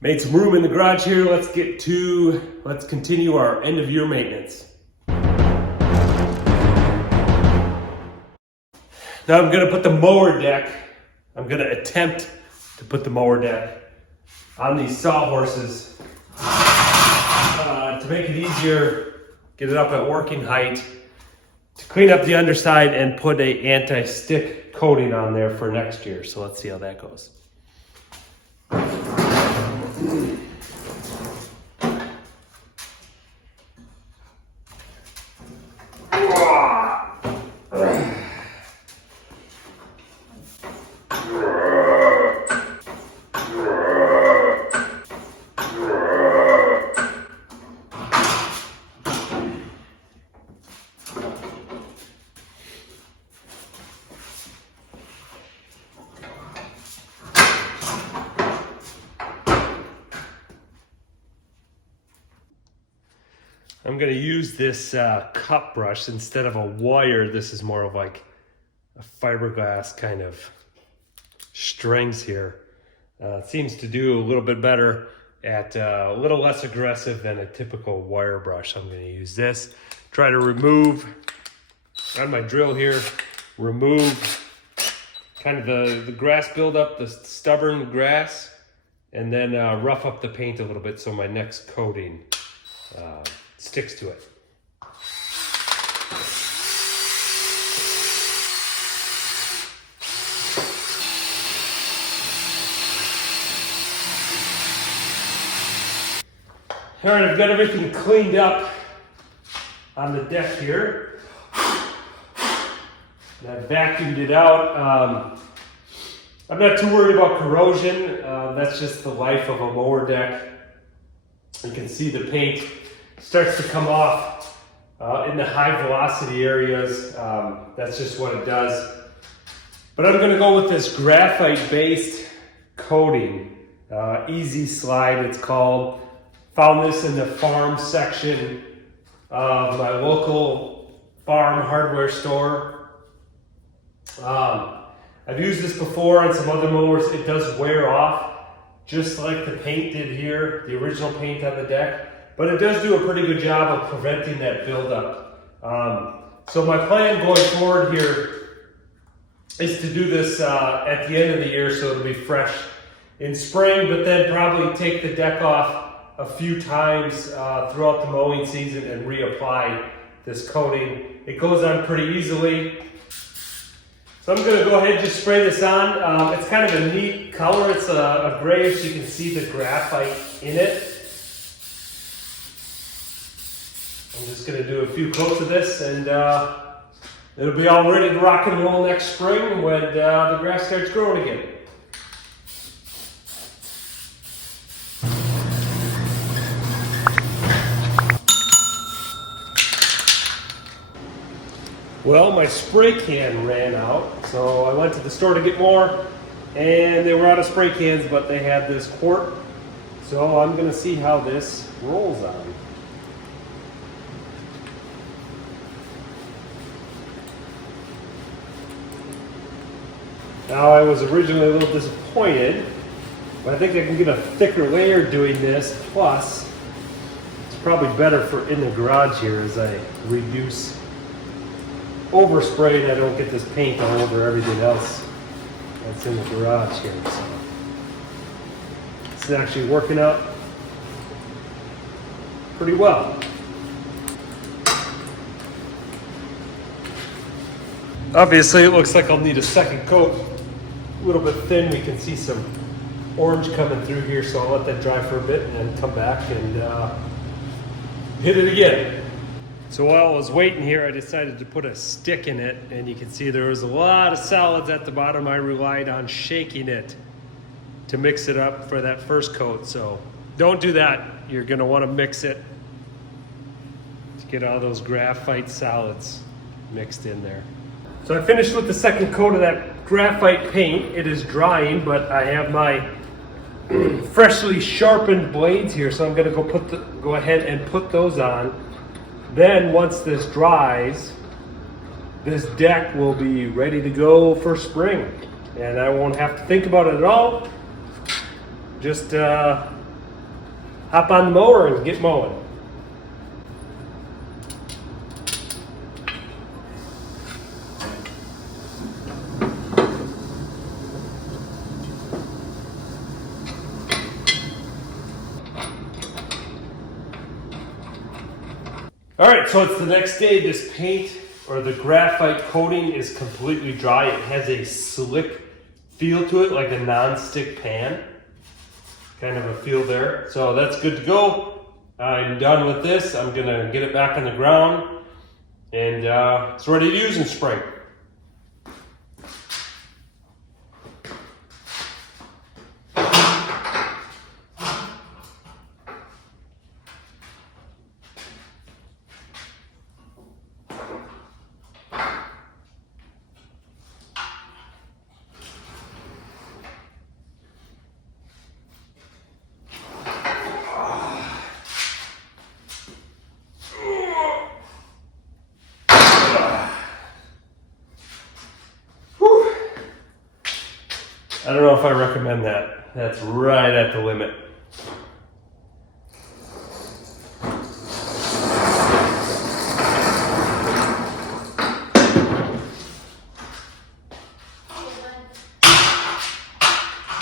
Made some room in the garage here. Let's continue our end of year maintenance. Now I'm gonna put the mower deck. I'm gonna attempt to put the mower deck on these sawhorses to make it easier, get it up at working height, to clean up the underside and put a anti-stick coating on there for next year. So let's see how that goes. I'm going to use this cup brush instead of a wire. This is more of like a fiberglass kind of strings here. It seems to do a little bit better at a little less aggressive than a typical wire brush. I'm going to use this. Try to remove on my drill here, remove kind of the grass buildup, the stubborn grass, and then rough up the paint a little bit so my next coating sticks to it. All right, I've got everything cleaned up on the deck here. And I've vacuumed it out. I'm not too worried about corrosion. That's just the life of a mower deck. You can see the paint starts to come off in the high velocity areas. That's just what it does. But I'm gonna go with this graphite based coating. Easy Slide it's called. Found this in the farm section of my local farm hardware store. I've used this before on some other mowers. It does wear off just like the paint did here, the original paint on the deck. But it does do a pretty good job of preventing that buildup. So my plan going forward here is to do this at the end of the year so it'll be fresh in spring, but then probably take the deck off a few times throughout the mowing season and reapply this coating. It goes on pretty easily. So I'm gonna go ahead and just spray this on. It's kind of a neat color. It's a grayish, you can see the graphite in it. I'm just going to do a few coats of this and it'll be all ready to rock and roll next spring when the grass starts growing again. Well, my spray can ran out, so I went to the store to get more and they were out of spray cans, but they had this quart. So I'm going to see how this rolls on. Now, I was originally a little disappointed, but I think I can get a thicker layer doing this. Plus, it's probably better for in the garage here as I reduce overspray and I don't get this paint all over everything else that's in the garage here. So this is actually working out pretty well. Obviously, it looks like I'll need a second coat. A little bit thin, we can see some orange coming through here, so I'll let that dry for a bit and then come back and hit it again. So while I was waiting here, I decided to put a stick in it, and you can see there was a lot of solids at the bottom. I relied on shaking it to mix it up for that first coat, so don't do that. You're gonna wanna mix it to get all those graphite solids mixed in there. So I finished with the second coat of that graphite paint. It is drying, but I have my freshly sharpened blades here, so I'm gonna go ahead and put those on. Then once this dries, this deck will be ready to go for spring, and I won't have to think about it at all. Just hop on the mower and get mowing. All right, so it's the next day. This paint or the graphite coating is completely dry. It has a slick feel to it, like a non-stick pan. Kind of a feel there. So that's good to go. I'm done with this. I'm gonna get it back on the ground and it's ready to use in spring. I don't know if I recommend that. That's right at the limit.